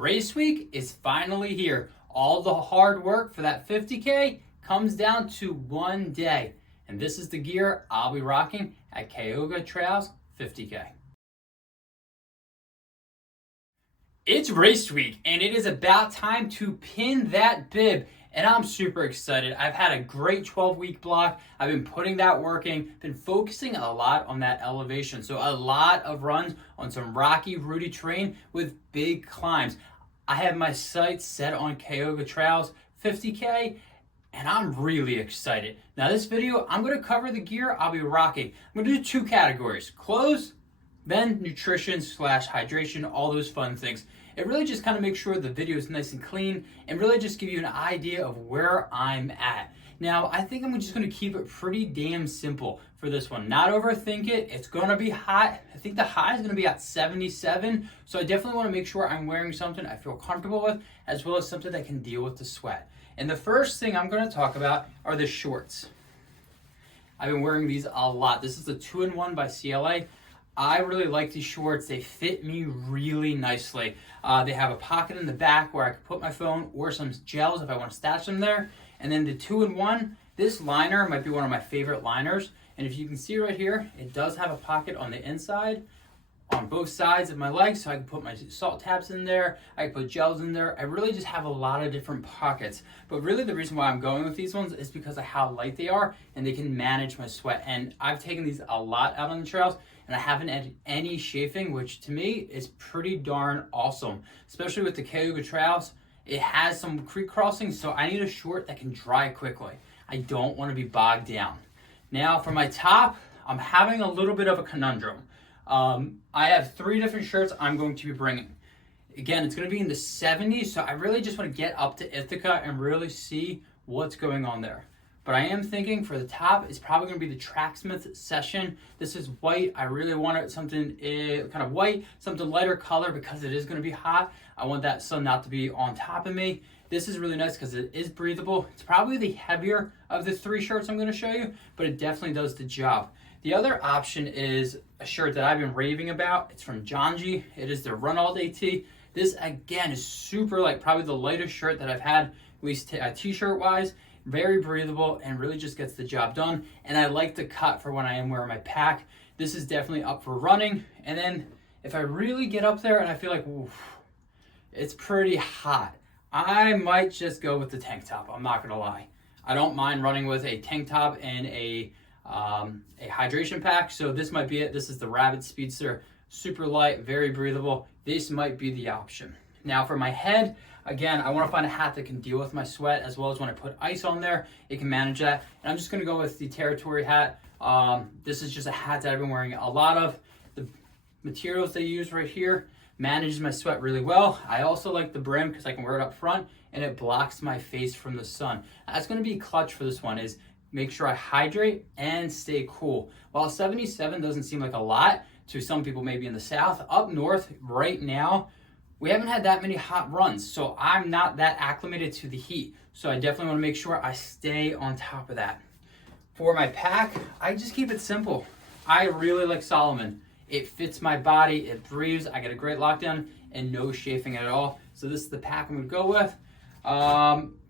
Race week is finally here. All the hard work for that 50K comes down to one day. And this is the gear I'll be rocking at Cayuga Trail's 50K. It's race week and it is about time to pin that bib. And I'm super excited. I've had a great 12-week block. I've been putting that working, been focusing a lot on that elevation. So a lot of runs on some rocky, rooty terrain with big climbs. I have my sights set on Cayuga Trail's 50K, and I'm really excited. Now this video, I'm gonna cover the gear I'll be rocking. I'm gonna do two categories: clothes, then nutrition / hydration, all those fun things. It really just kind of makes sure the video is nice and clean and really just give you an idea of where I'm at. Now, I think I'm just going to keep it pretty damn simple for this one. Not overthink it. It's going to be hot. I think the high is going to be at 77. So I definitely want to make sure I'm wearing something I feel comfortable with, as well as something that can deal with the sweat. And the first thing I'm going to talk about are the shorts. I've been wearing these a lot. This is the 2-in-1 by CLA. I really like these shorts. They fit me really nicely. They have a pocket in the back where I can put my phone or some gels if I want to stash them there. And then the 2-in-1, this liner might be one of my favorite liners. And if you can see right here, it does have a pocket on the inside on both sides of my legs, so I can put my salt tabs in there, I can put gels in there. I really just have a lot of different pockets. But really the reason why I'm going with these ones is because of how light they are and they can manage my sweat. And I've taken these a lot out on the trails and I haven't had any chafing, which to me is pretty darn awesome. Especially with the Cayuga Trails, it has some creek crossings, so I need a short that can dry quickly. I don't want to be bogged down. Now for my top, I'm having a little bit of a conundrum. I have 3 different shirts I'm going to be bringing. Again, it's going to be in the 70s, so I really just want to get up to Ithaca and really see what's going on there. But I am thinking for the top, it's probably going to be the Tracksmith Session. This is white. I really want it something kind of white, something lighter color because it is going to be hot. I want that sun not to be on top of me. This is really nice because it is breathable. It's probably the heavier of the 3 shirts I'm going to show you, but it definitely does the job. The other option is a shirt that I've been raving about. It's from Jonji. It is the Run All Day Tee. This, again, is super light, probably the lightest shirt that I've had, at least t-shirt wise. Very breathable and really just gets the job done. And I like the cut for when I am wearing my pack. This is definitely up for running. And then if I really get up there and I feel like, oof, it's pretty hot, I might just go with the tank top. I'm not gonna lie. I don't mind running with a tank top and a hydration pack, so this might be it. This is the Rabbit Speedster, super light, very breathable. This might be the option. Now for my head, again, I want to find a hat that can deal with my sweat, as well as when I put ice on there, it can manage that. And I'm just going to go with the Territory hat. This is just a hat that I've been wearing a lot of. The materials they use right here manages my sweat really well. I also like the brim because I can wear it up front and it blocks my face from the sun. That's going to be clutch for this one, is make sure I hydrate and stay cool. While 77 doesn't seem like a lot to some people maybe in the south, up north right now, we haven't had that many hot runs, so I'm not that acclimated to the heat. So I definitely want to make sure I stay on top of that. For my pack, I just keep it simple. I really like Solomon. It fits my body, it breathes, I get a great lockdown, and no chafing at all. So this is the pack I'm going to go with.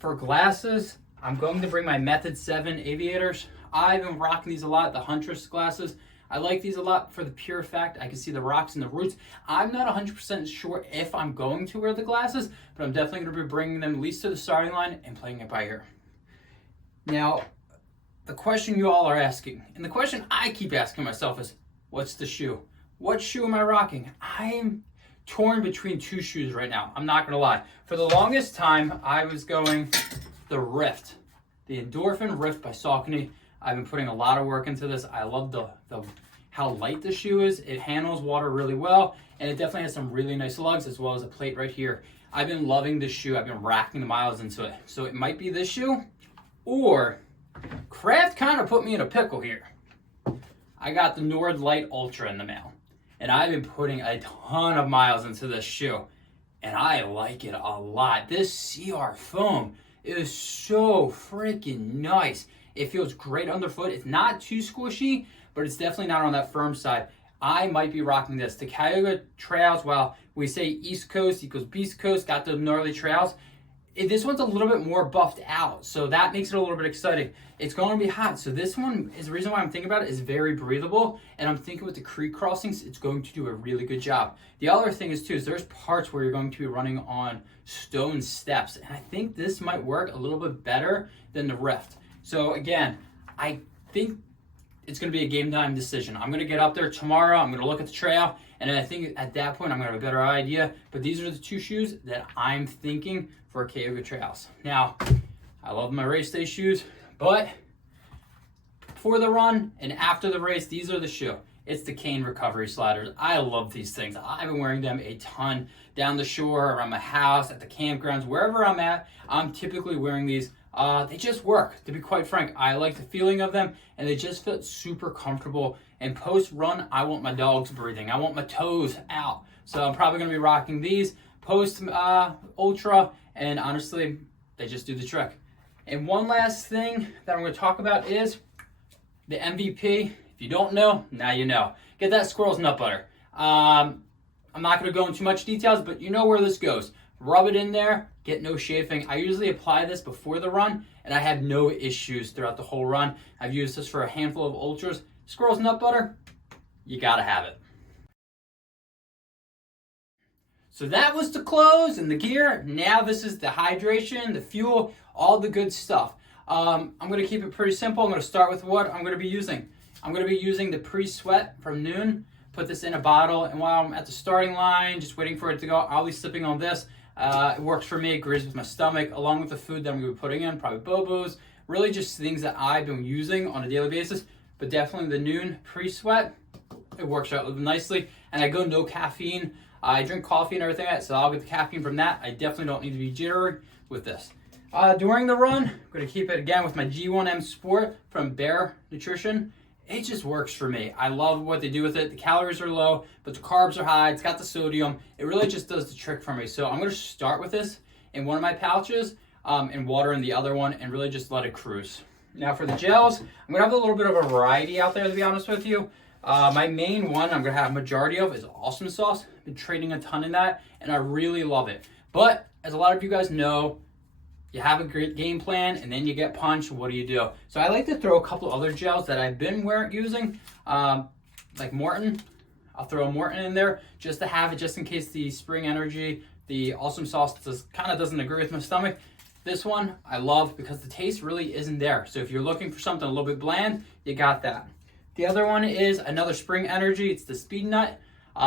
For glasses, I'm going to bring my Method 7 aviators. I've been rocking these a lot, the Huntress glasses. I like these a lot for the pure fact I can see the rocks and the roots. I'm not 100% sure if I'm going to wear the glasses, but I'm definitely going to be bringing them at least to the starting line and playing it by ear. Now, the question you all are asking, and the question I keep asking myself is, what's the shoe? What shoe am I rocking? I'm torn between 2 shoes right now. I'm not going to lie. For the longest time, I was going the Rift, the Endorphin Rift by Saucony. I've been putting a lot of work into this. I love how light the shoe is. It handles water really well, and it definitely has some really nice lugs, as well as a plate right here. I've been loving this shoe. I've been racking the miles into it. So it might be this shoe, or Kraft kind of put me in a pickle here. I got the Nord Light Ultra in the mail, and I've been putting a ton of miles into this shoe, and I like it a lot. This CR foam is so freaking nice. It feels great underfoot. It's not too squishy, but it's definitely not on that firm side. I might be rocking this. The Cayuga Trails, while we say East Coast equals Beast Coast, got the gnarly trails, this one's a little bit more buffed out, so that makes it a little bit exciting. It's going to be hot, so this one is the reason why I'm thinking about it is very breathable, and I'm thinking with the creek crossings, it's going to do a really good job. The other thing is too, is there's parts where you're going to be running on stone steps, and I think this might work a little bit better than the Rift. So again, I think it's going to be a game time decision. I'm going to get up there tomorrow. I'm going to look at the trail, and I think at that point I'm going to have a better idea. But these are the two shoes that I'm thinking for Cayuga Trails. Now, I love my race day shoes, but for the run and after the race, these are the shoe. It's the Cane Recovery Sliders. I love these things. I've been wearing them a ton down the shore, around my house, at the campgrounds, wherever I'm at. I'm typically wearing these. They just work, to be quite frank. I like the feeling of them, and they just feel super comfortable. And post-run, I want my dogs breathing. I want my toes out. So I'm probably going to be rocking these post-ultra, and honestly, they just do the trick. And one last thing that I'm going to talk about is the MVP. If you don't know, now you know. Get that squirrel's nut butter. I'm not going to go into much details, but you know where this goes. Rub it in there, get no chafing. I usually apply this before the run, and I have no issues throughout the whole run. I've used this for a handful of ultras. Squirrel's nut butter, you gotta have it. So that was the clothes and the gear. Now this is the hydration, the fuel, all the good stuff. I'm gonna keep it pretty simple. I'm gonna start with what I'm gonna be using. I'm gonna be using the pre-sweat from Noon. Put this in a bottle, and while I'm at the starting line, just waiting for it to go, I'll be sipping on this. It works for me, agrees with my stomach, along with the food that I'm going to be putting in, probably Bobos, really just things that I've been using on a daily basis, but definitely the Noon pre-sweat, it works out nicely, and I go no caffeine. I drink coffee and everything, so I'll get the caffeine from that. I definitely don't need to be jittery with this. During the run, I'm going to keep it again with my G1M Sport from Bear Nutrition. It just works for me. I love what they do with it. The calories are low, but the carbs are high. It's got the sodium. It really just does the trick for me. So I'm going to start with this in one of my pouches and water in the other one and really just let it cruise. Now for the gels, I'm going to have a little bit of a variety out there, to be honest with you. My main one I'm going to have a majority of is Awesome Sauce. I've been trading a ton in that, and I really love it. But as a lot of you guys know, you have a great game plan, and then you get punched. What do you do? So I like to throw a couple other gels that I've been using, like Morton. I'll throw a Morton in there just to have it, just in case the Spring Energy, the Awesome Sauce kind of doesn't agree with my stomach. This one I love because the taste really isn't there. So if you're looking for something a little bit bland, you got that. The other one is another Spring Energy. It's the Speed Nut.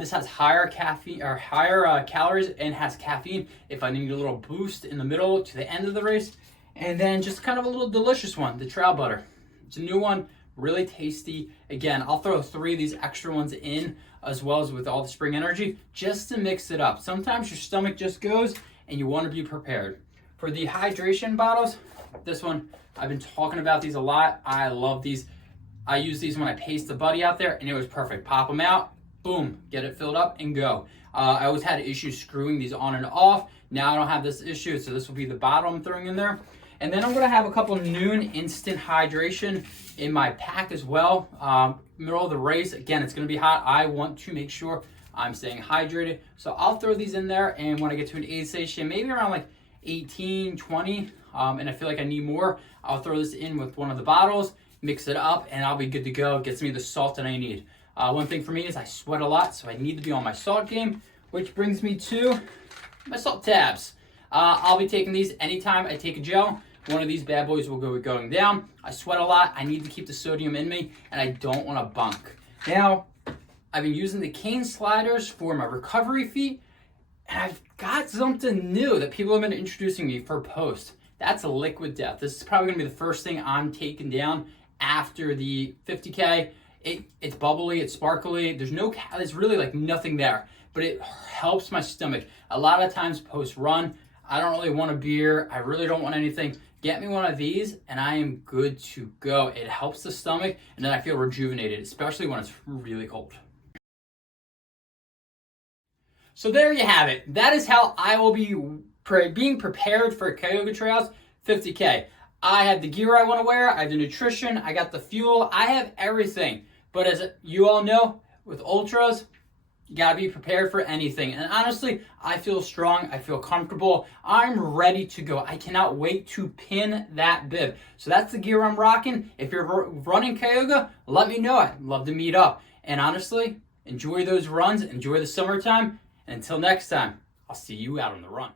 This has higher caffeine or higher calories and has caffeine if I need a little boost in the middle to the end of the race. And then just kind of a little delicious one, the Trail Butter. It's a new one, really tasty. Again, I'll throw 3 of these extra ones in as well as with all the Spring Energy just to mix it up. Sometimes your stomach just goes and you want to be prepared. For the hydration bottles, this one, I've been talking about these a lot. I love these. I use these when I pace the buddy out there and it was perfect. Pop them out. Boom, get it filled up and go. I always had issues screwing these on and off. Now I don't have this issue, so this will be the bottle I'm throwing in there. And then I'm gonna have a couple Noon instant hydration in my pack as well. Middle of the race, again, it's gonna be hot. I want to make sure I'm staying hydrated. So I'll throw these in there, and when I get to an aid station, maybe around like 18, 20, and I feel like I need more, I'll throw this in with one of the bottles, mix it up, and I'll be good to go. It gets me the salt that I need. One thing for me is I sweat a lot, so I need to be on my salt game, which brings me to my salt tabs. I'll be taking these anytime I take a gel. One of these bad boys will go going down. I sweat a lot. I need to keep the sodium in me, and I don't want to bunk. Now, I've been using the Cane sliders for my recovery feet, and I've got something new that people have been introducing me for post. That's a Liquid Death. This is probably going to be the first thing I'm taking down after the 50K. It's bubbly, it's sparkly, there's really like nothing there, but it helps my stomach. A lot of times post-run, I don't really want a beer, I really don't want anything. Get me one of these and I am good to go. It helps the stomach and then I feel rejuvenated, especially when it's really cold. So there you have it. That is how I will be being prepared for Cayuga Trails 50K. I have the gear I want to wear, I have the nutrition, I got the fuel, I have everything. But as you all know, with ultras, you gotta be prepared for anything. And honestly, I feel strong. I feel comfortable. I'm ready to go. I cannot wait to pin that bib. So that's the gear I'm rocking. If you're running Cayuga, let me know. I'd love to meet up. And honestly, enjoy those runs. Enjoy the summertime. And until next time, I'll see you out on the run.